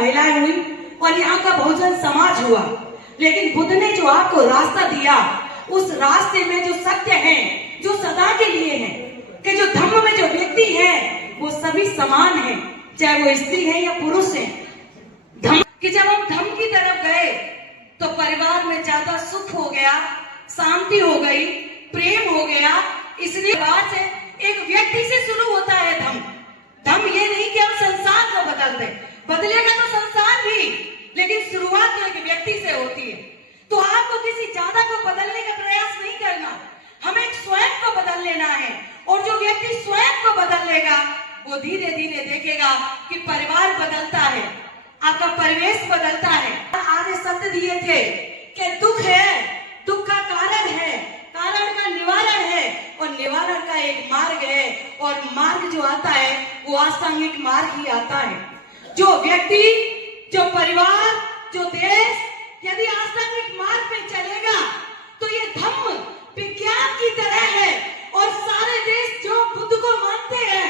महिलाएं हुई और यहाँ का बहुजन समाज हुआ। लेकिन बुद्ध ने जो आपको रास्ता दिया, उस रास्ते में जो सत्य है, जो सदा के लिए है, कि जो धम्म में जो व्यक्ति है वो सभी समान है, चाहे वो स्त्री है या पुरुष है। धम्म कि जब हम धम्म की तरफ गए तो परिवार में ज्यादा सुख हो गया, शांति हो गई, प्रेम हो गया। इसलिए बात है, एक व्यक्ति से शुरू होता है धम्म। धम्म ये नहीं कि हम संसार को बदलते, बदलेगा तो संसार भी, लेकिन शुरुआत तो एक व्यक्ति से होती है। तो आपको किसी ज्यादा को बदलने का प्रयास नहीं करना, हमें स्वयं को बदल लेना है। और जो व्यक्ति स्वयं को बदल लेगा वो धीरे धीरे देखेगा कि परिवार बदलता है, आपका परिवेश बदलता है। आगे सत्य दिए थे कि दुख है, दुख का कारण है, कारण का निवारण है, और निवारण का एक मार्ग है, और मार्ग जो आता है वो आसांगिक मार्ग ही आता है। जो व्यक्ति, जो परिवार, जो देश यदि आसांगिक मार्ग पे चलेगा तो ये धम्म विज्ञान की तरह है। और सारे देश जो बुद्ध को मानते हैं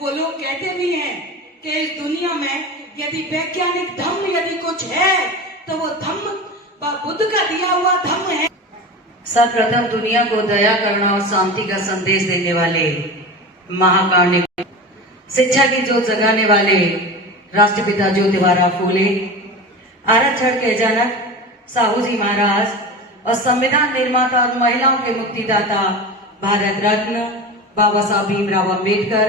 वो लोग कहते भी हैं कि इस दुनिया में यदि वैज्ञानिक धम्म यदि कुछ है तो वो धम्म बुद्ध का दिया हुआ धम्म है। सर्वप्रथम दुनिया को दया, करुणा और शांति का संदेश देने वाले महाकारुणिक, शिक्षा की जोत जगाने वाले राष्ट्रपिता ज्योतिबा फूले, आरक्षण के जनक साहू जी महाराज और संविधान निर्माता और महिलाओं के मुक्तिदाता भारत रत्न बाबा साहब भीमराव अम्बेडकर,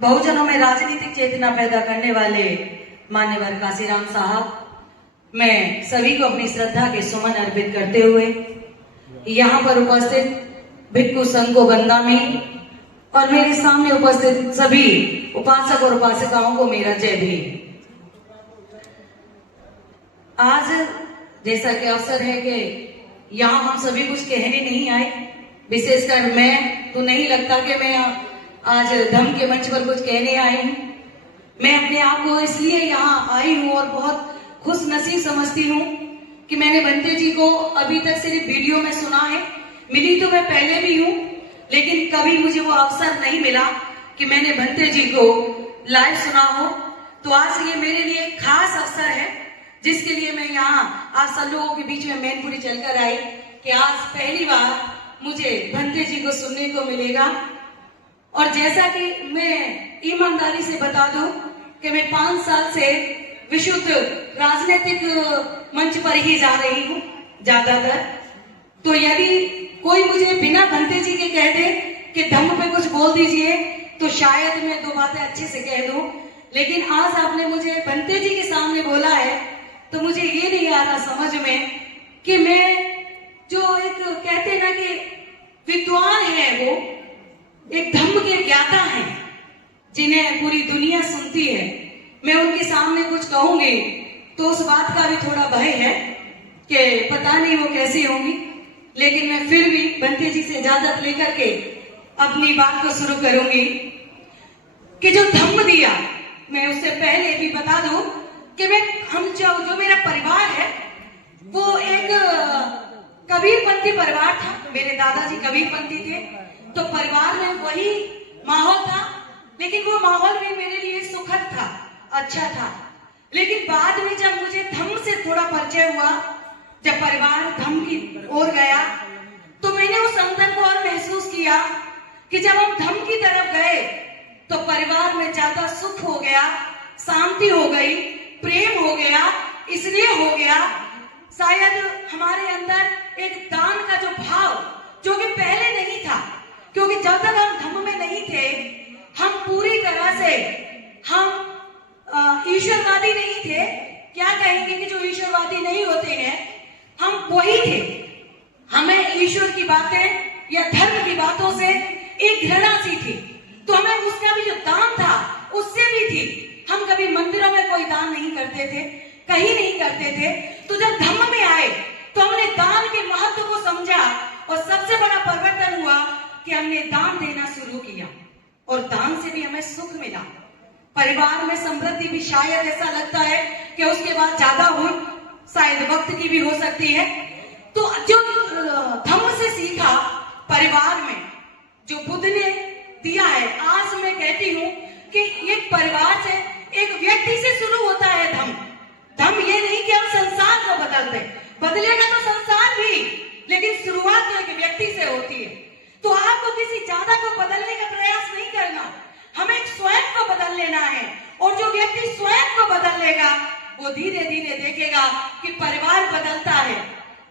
बहुजनों में राजनीतिक चेतना पैदा करने वाले मान्यवर काशीराम साहब, मैं सभी को अपनी श्रद्धा के सुमन अर्पित करते हुए यहाँ पर उपस्थित भिक्खु संघ को वंदना और मेरे सामने उपस्थित सभी उपासक और उपासिकाओं को मेरा जय भीम। आज जैसा कि अवसर है कि यहाँ हम सभी कुछ कहने नहीं आए, विशेषकर मैं तो नहीं लगता कि मैं आज धम्म के मंच पर कुछ कहने आई हूँ। मैं अपने आप को इसलिए यहाँ आई हूँ और बहुत खुश नसीब समझती हूँ कि मैंने बंते जी को अभी तक सिर्फ वीडियो में सुना है। मिली तो मैं पहले भी हूँ, लेकिन कभी मुझे वो अवसर नहीं मिला कि मैंने बंते जी को लाइव सुना हो। तो आज ये मेरे लिए एक खास अवसर है जिसके लिए मैं यहाँ आप सब लोगों के बीच में मैनपुरी चलकर आई कि आज पहली बार मुझे बंते जी को सुनने को मिलेगा। और जैसा कि मैं ईमानदारी से बता दूं कि मैं 5 साल से विशुद्ध राजनीतिक मंच पर ही जा रही हूँ ज्यादातर। तो यदि कोई मुझे बिना बंते जी के कह दे कि धम्म पे कुछ बोल दीजिए तो शायद मैं 2 बातें अच्छे से कह दूं, लेकिन आज आपने मुझे बंते जी के सामने बोला है तो मुझे ये नहीं आ रहा समझ में कि मैं जो एक कहते ना कि विद्वान है, वो एक धम्म के ज्ञाता हैं जिन्हें पूरी दुनिया सुनती है, मैं उनके सामने कुछ कहूंगी तो उस बात का भी थोड़ा भय है कि पता नहीं वो कैसी होंगी। लेकिन मैं फिर भी बंते जी से इजाजत लेकर के अपनी बात को शुरू करूंगी कि जो धम्म दिया, मैं उससे पहले भी बता दूं कि जो मेरा परिवार है वो एक कबीरपंथी परिवार था। मेरे दादाजी कबीरपंथी थे, तो परिवार में वही माहौल था, लेकिन वो माहौल भी मेरे लिए सुखद था, अच्छा था। लेकिन बाद में जब मुझे धम्म से थोड़ा परिचय हुआ, जब परिवार धम्म की ओर गया, तो मैंने उस अंतर को और महसूस किया कि जब हम धम्म की तरफ गए तो परिवार में ज्यादा सुख हो गया, शांति हो गई, प्रेम हो गया, इसलिए हो गया शायद हमारे अंदर एक दान का जो भाव, जो कि पहले नहीं था, क्योंकि जब तक हम धम्म में नहीं थे हम पूरी तरह से हम ईश्वरवादी नहीं थे। क्या कहेंगे कि जो ईश्वरवादी नहीं होते हैं, हम वही थे। हमें ईश्वर की बातें या धर्म की बातों से एक घृणा सी थी, तो हमें उसका भी जो दान था उससे भी थी। हम कभी मंदिरों में कोई दान नहीं करते थे, कहीं नहीं करते थे। तो जब धम्म में आए तो हमने दान के महत्व को समझा और सबसे बड़ा परिवर्तन हुआ कि हमने दान देना शुरू किया और दान से भी हमें सुख मिला। परिवार में समृद्धि भी शायद ऐसा लगता है कि उसके बाद ज्यादा हो, शायद वक्त की भी हो सकती है। तो जो धम्म से सीखा परिवार में, जो बुद्ध ने दिया है, आज मैं कहती हूँ कि एक परिवार से, एक व्यक्ति से शुरू होता है धम्म। वो धीरे धीरे देखेगा कि परिवार बदलता है,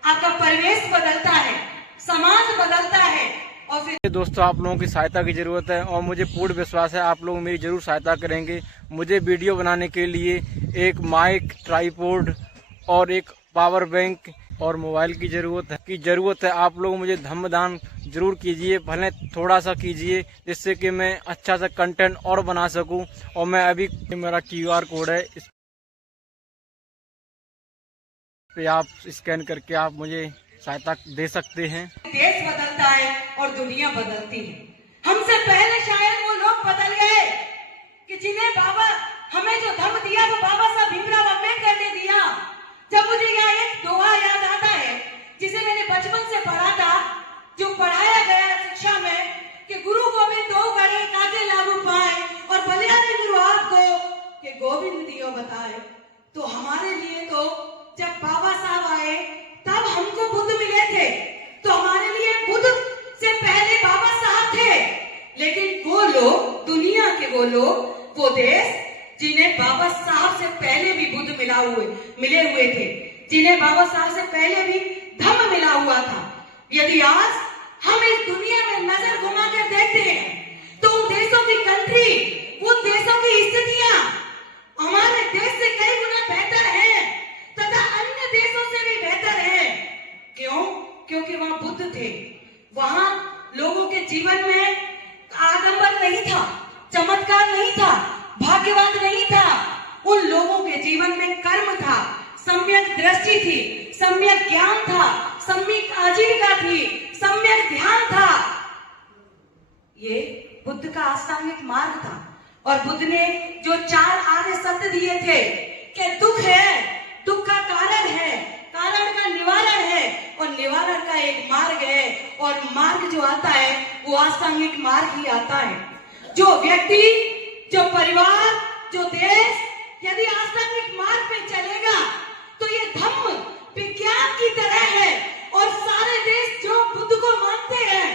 आपका परिवेश बदलता है, समाज बदलता है। और फिर दोस्तों, आप लोगों की सहायता की जरूरत है और मुझे पूर्ण विश्वास है आप लोग मेरी जरूर सहायता करेंगे। मुझे वीडियो बनाने के लिए एक माइक, ट्राइपॉड और एक पावर बैंक और मोबाइल की जरूरत है। आप लोग मुझे धम्मदान जरूर कीजिए, भले थोड़ा सा कीजिए, जिससे कि मैं अच्छा सा कंटेंट और बना सकूं। और मैं अभी मेरा QR कोड है, इस पे आप स्कैन करके आप मुझे सहायता दे सकते हैं। देश बदलता है और दुनिया बदलती है। हमसे पहले शायद वो लोग बदल गए कि जिन्हें बाबा हमें जो धम्म दिया वो बाबा साहब भीमराव अम्बेडकर ने दिया। जब मुझे यहाँ एक दोहा याद आता है जिसे मैंने बचपन से पढ़ा था, जो पढ़ाया गया शिक्षा में कि गुरु गोविंद दो गढ़े काके लागू पाए और बलियाने गुरु आपको कि गोविंद दियो बताए। तो हमारे लिए तो जब बाबा साहब आए तब हमको बुद्ध मिले थे, तो हमारे लिए बुद्ध से पहले बाबा साहब थे। लेकिन वो लोग, दुनिया के वो लोग, वो देश जिन्हें बाबा साहब से पहले भी बुद्ध मिले हुए थे, जिन्हें बाबा साहब से पहले भी धम्म मिला हुआ था। यदि आज हम इस दुनिया में नजर घुमा कर देखते हैं तो उन देशों की कंट्री, उन देशों की स्थितियां हमारे देश से कई गुना बेहतर है तथा अन्य देशों से भी बेहतर है। क्यों? क्योंकि वहां बुद्ध थे, वहां लोगों के जीवन में आडंबर नहीं था, चमत्कार नहीं था, भाग्यवाद नहीं था। उन लोगों के जीवन में कर्म था, सम्यक दृष्टि थी, सम्यक ज्ञान था, सम्यक आजीविका थी, सम्यक ध्यान था। ये बुद्ध का अष्टांगिक मार्ग था। और बुद्ध ने जो 4 आर्य सत्य दिए थे कि दुख है, दुख का कारण है, कारण का निवारण है और निवारण का एक मार्ग है। और मार्ग जो आता है वो अष्टांगिक मार्ग ही आता है। जो व्यक्ति, जो परिवार, जो देश यदि अष्टांगिक मार्ग पे चलेगा तो ये धम्म विज्ञान की तरह है। और सारे देश जो बुद्ध को मानते हैं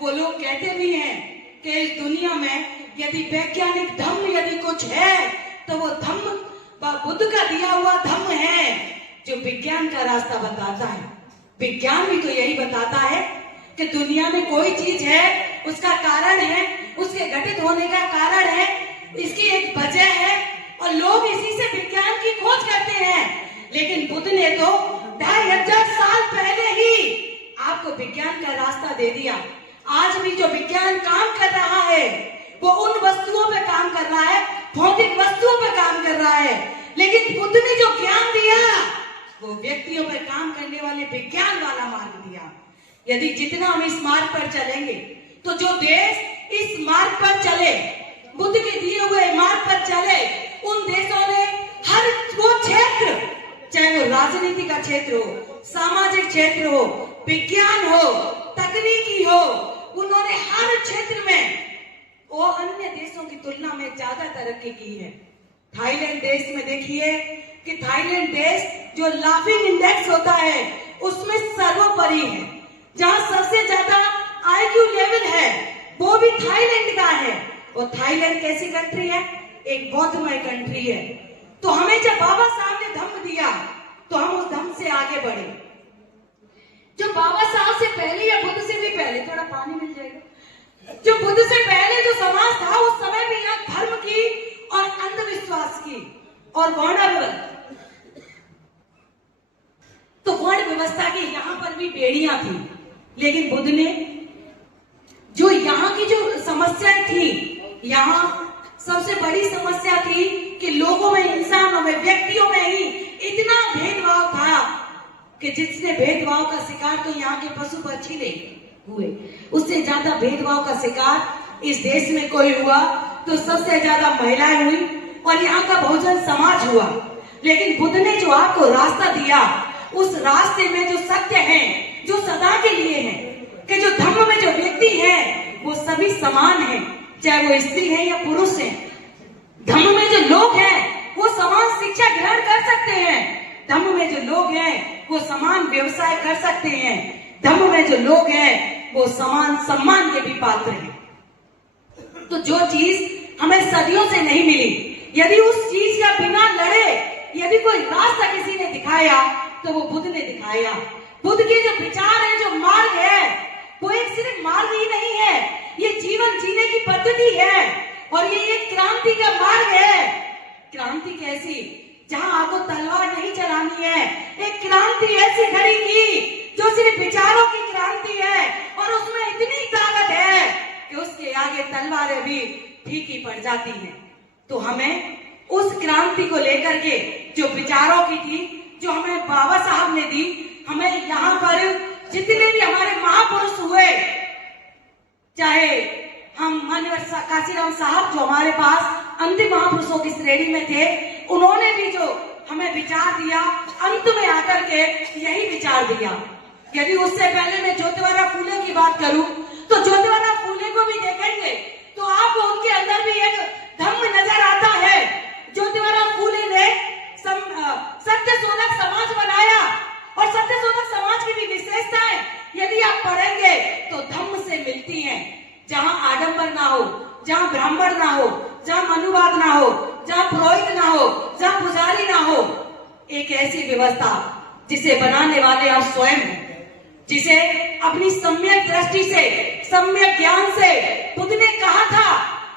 वो लोग कहते भी हैं कि इस दुनिया में यदि वैज्ञानिक धम्म यदि कुछ है तो वो धम्म बुद्ध का दिया हुआ धम्म है जो विज्ञान का रास्ता बताता है। विज्ञान भी तो यही बताता है कि दुनिया में कोई चीज है, उसका कारण है, उसके घटित होने का कारण है, इसकी एक वजह है और लोग इसी से विज्ञान की खोज करते हैं। लेकिन बुद्ध ने तो 2500 साल पहले ही आपको विज्ञान का रास्ता दे दिया। आज भी जो विज्ञान काम कर रहा है वो उन वस्तुओं पे काम कर रहा है, भौतिक वस्तुओं पे काम कर रहा है। लेकिन बुद्ध ने जो ज्ञान दिया वो व्यक्तियों पे काम करने वाले विज्ञान वाला मार्ग दिया। यदि जितना हम इस मार्ग पर चलेंगे तो जो देश इस मार्ग पर चले, बुद्ध के दिए हुए मार्ग पर चले, उन देशों ने हर वो क्षेत्र, चाहे वो राजनीति का क्षेत्र हो, सामाजिक क्षेत्र हो, विज्ञान हो, तकनीकी हो, उन्होंने हर क्षेत्र में वो अन्य देशों की तुलना में ज्यादा तरक्की की है। थाईलैंड देश में देखिए कि थाईलैंड देश जो लाफिंग इंडेक्स होता है उसमें सर्वोपरि है, जहां सबसे ज्यादा IQ लेवल है वो भी थाईलैंड का है। और थाईलैंड कैसी कंट्री है? एक बौद्धमय कंट्री है। तो हमें जब बाबा साहब ने धम्म दिया तो हम उस धम्म से आगे बढ़े। जो बाबा साहब से पहले या बुद्ध से भी पहले, थोड़ा पानी मिल जाएगा, जो बुद्ध से पहले जो समाज था उस समय भी यहाँ धर्म की और अंधविश्वास की और वर्ण, तो वर्ण व्यवस्था की यहाँ पर भी बेड़ियां थी। लेकिन बुद्ध ने जो यहाँ की जो समस्याएं थी, यहाँ सबसे बड़ी समस्या थी कि लोगों में, इंसानों में, व्यक्तियों में ही इतना भेदभाव था कि जिसने भेदभाव का शिकार तो यहाँ के पशु पक्षी नहीं हुए, उससे ज्यादा भेदभाव का शिकार इस देश में कोई हुआ तो सबसे ज्यादा महिलाएं हुई और यहाँ का बहुजन समाज हुआ। लेकिन बुद्ध ने जो आपको रास्ता दिया, उस रास्ते में जो सत्य है, जो सदा के लिए है, कि जो धम्म में जो व्यक्ति है वो सभी समान है, चाहे वो स्त्री है या पुरुष है। धम्म में जो लोग हैं वो समान शिक्षा ग्रहण कर सकते हैं। धम्म में जो लोग हैं वो समान व्यवसाय कर सकते हैं। धम्म में जो लोग हैं वो समान सम्मान के भी पात्र हैं। तो जो चीज हमें सदियों से नहीं मिली, यदि उस चीज का बिना लड़े यदि कोई दिखाया तो वो बुद्ध ने दिखाया। बुद्ध के जो विचार है, जो मार्ग है, वो एक सिर्फ मार्ग ही नहीं है, ये जीवन जीने की पद्धति है और ये एक क्रांति का मार्ग है। क्रांति कैसी? जहां आपको तलवार नहीं चलानी है, एक क्रांति ऐसी खड़ी की जो सिर्फ विचारों की क्रांति है और उसमें इतनी ताकत है कि उसके आगे तलवारें भी फीकी पड़ जाती हैं। तो हमें उस क्रांति को लेकर के जो विचारों की थी, जो हमें बाबा साहब ने दी, हमें यहाँ पर जितने भी हमारे महापुरुष हुए, चाहे हम माननीय काशीराम साहब जो हमारे पास अंतिम महापुरुषों की श्रेणी में थे, उन्होंने भी जो हमें विचार दिया, अंत में आकर के यही विचार दिया। यदि उससे पहले मैं ज्योतिबा फूले की बात करूं तो ज्योतिबा फूले को भी देखेंगे तो आपको उनके अंदर भी एक धम्म नजर आता है। ज्योतिबा फूले ने सत्य शोधक समाज बनाया और सत्य शोधक समाज की भी विशेषताएं यदि आप पढ़ेंगे तो धम्म से मिलती हैं। जहां आडंबर ना हो, जहां ब्राह्मण ना हो, जहां मनुवाद ना हो, जहां पुरोहित ना हो, जहां पुजारी ना हो, एक ऐसी व्यवस्था जिसे बनाने वाले आप स्वयं हैं, जिसे अपनी सम्यक दृष्टि से, सम्यक ज्ञान से बुद्ध ने कहा था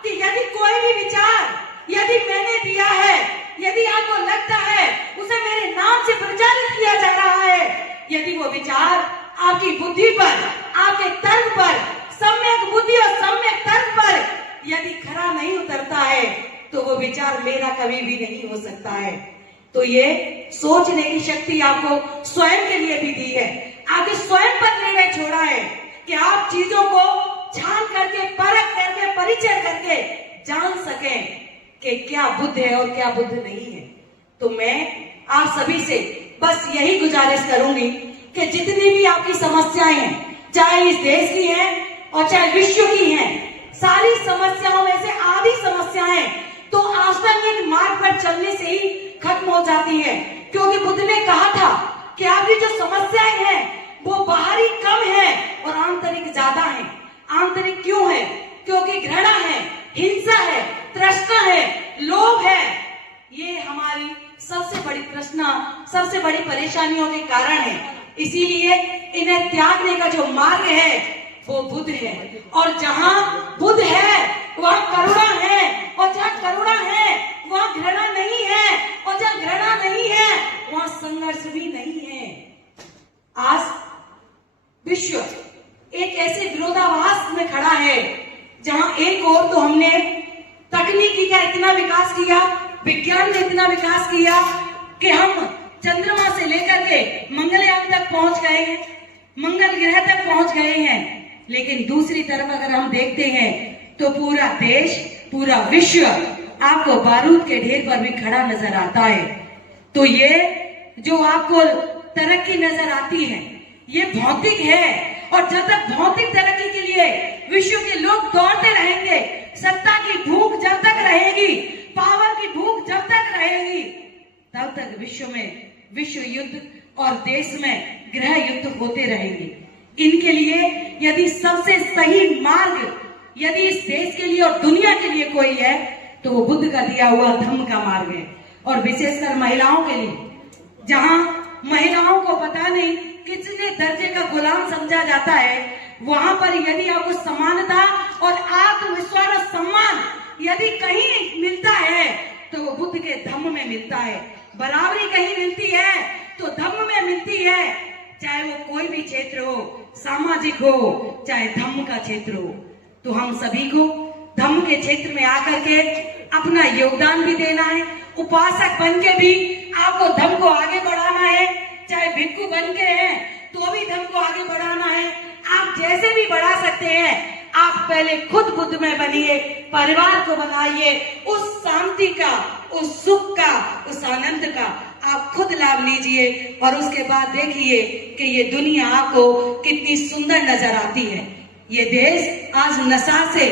कि यदि कोई भी विचार यदि मैंने दिया है, यदि आपको लगता है उसे मेरे नाम से प्रचारित किया जा रहा है, यदि वो विचार आपकी बुद्धि पर, आपके तर्क पर, सम्यक बुद्धि और सम्यक तर्क पर यदि खरा नहीं उतरता है तो वो विचार मेरा कभी भी नहीं हो सकता है। तो ये सोचने की शक्ति आपको स्वयं के लिए भी दी है, आपके स्वयं पर निर्णय छोड़ा है कि आप चीजों को छान करके, परख करके, परिचय करके जान सकें कि क्या बुद्ध है और क्या बुद्ध नहीं है। तो मैं आप सभी से बस यही गुजारिश करूंगी कि जितनी भी आपकी समस्याएं हैं, चाहे इस देश की हैं और चाहे विश्व की हैं, सारी समस्याओं में से आधी समस्याएं तो आस्थानिक मार्ग पर चलने से ही खत्म हो जाती है। क्योंकि बुद्ध ने कहा था कि आपकी जो समस्याएं हैं वो बाहरी कम है और आंतरिक ज्यादा है। आंतरिक क्यों है? क्योंकि घृणा है, हिंसा है, तृष्णा है, लोभ है। ये हमारी सबसे बड़ी तृष्णा, सबसे बड़ी परेशानियों के कारण है। इसीलिए इन्हें त्यागने का जो मार्ग है वो बुद्ध है। और जहां बुद्ध है वहां करुणा है, और जहां करुणा है वहां घृणा नहीं है, और जहां घृणा नहीं है वहां संघर्ष भी नहीं है। आज विश्व एक ऐसे विरोधाभास में खड़ा है जहां एक ओर तो हमने तकनीकी का इतना विकास किया, विज्ञान ने इतना विकास किया कि हम चंद्रमा से लेकर के मंगलयान तक पहुंच गए हैं, मंगल ग्रह तक पहुंच गए हैं। लेकिन दूसरी तरफ अगर हम देखते हैं तो पूरा देश, पूरा विश्व आपको बारूद के ढेर पर भी खड़ा नजर आता है। तो ये जो आपको तरक्की नजर आती है ये भौतिक है, और जब तक भौतिक तरक्की के लिए विश्व के लोग दौड़ते रहेंगे, सत्ता की भूख जब तक रहेगी, पावर की भूख जब तक रहेगी, तब तक विश्व में विश्व युद्ध और देश में गृह युद्ध होते रहेंगे। इनके लिए यदि सबसे सही मार्ग यदि इस देश के लिए और दुनिया के लिए कोई है तो वो बुद्ध का दिया हुआ धम्म का मार्ग है। और विशेषकर महिलाओं के लिए, जहां महिलाओं को पता नहीं कितने दर्जे का गुलाम समझा जाता है, वहां पर यदि आपको समानता और आत्मविश्वास और सम्मान यदि कहीं मिलता है तो वो बुद्ध के धम्म में मिलता है। बराबरी कहीं मिलती है तो धम्म में मिलती है, चाहे वो कोई भी क्षेत्र हो, सामाजिक हो चाहे धम्म का क्षेत्र हो। तो हम सभी को धम्म के क्षेत्र में आकर के अपना योगदान भी देना है। उपासक बन के भी आपको धम्म को आगे बढ़ाना है, चाहे भिक्षु बन के हैं तो भी धम्म को आगे बढ़ाना है। आप जैसे भी बढ़ा सकते हैं, आप पहले खुद बुद्ध में बनिए, परिवार को बनाइए, उस शांति का, उस सुख का, उस आनंद का आप खुद लाभ लीजिए, और उसके बाद देखिए कि ये दुनिया आपको कितनी सुंदर नजर आती है। ये देश आज नशा से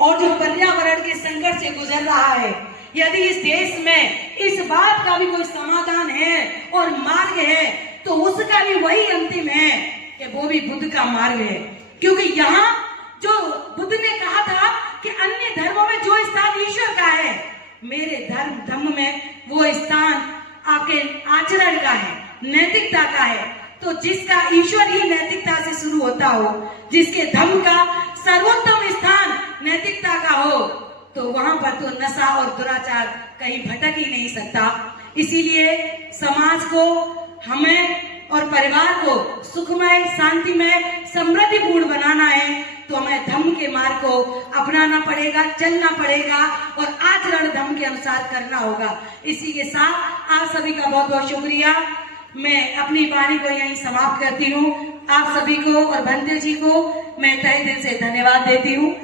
और जो पर्यावरण के संकट से गुजर रहा है, यदि इस देश में इस बात का भी कोई समाधान है और मार्ग है तो उसका भी वही अंतिम है कि वो भी बुद्ध का मार्ग है। क्योंकि यहाँ जो बुद्ध ने कहा था कि अन्य धर्मों में जो स्थान ईश्वर का है, मेरे धर्म में वो स्थान आपके आचरण का है, नैतिकता का है। तो जिसका ईश्वर ही नैतिकता से शुरू होता हो, जिसके धर्म का सर्वोत्तम स्थान नैतिकता का हो, तो वहां पर तो नशा और दुराचार कहीं भटक ही नहीं सकता। इसीलिए समाज को, हमें और परिवार को सुखमय, शांतिमय, समृद्धिपूर्ण बनाना है तो हमें धर्म के मार्ग को अपनाना पड़ेगा, चलना पड़ेगा और आचरण धर्म के अनुसार करना होगा। इसी के साथ आप सभी का बहुत बहुत शुक्रिया। मैं अपनी वाणी को यहीं समाप्त करती हूँ। आप सभी को और भंते जी को मैं तहे दिल से धन्यवाद देती हूँ।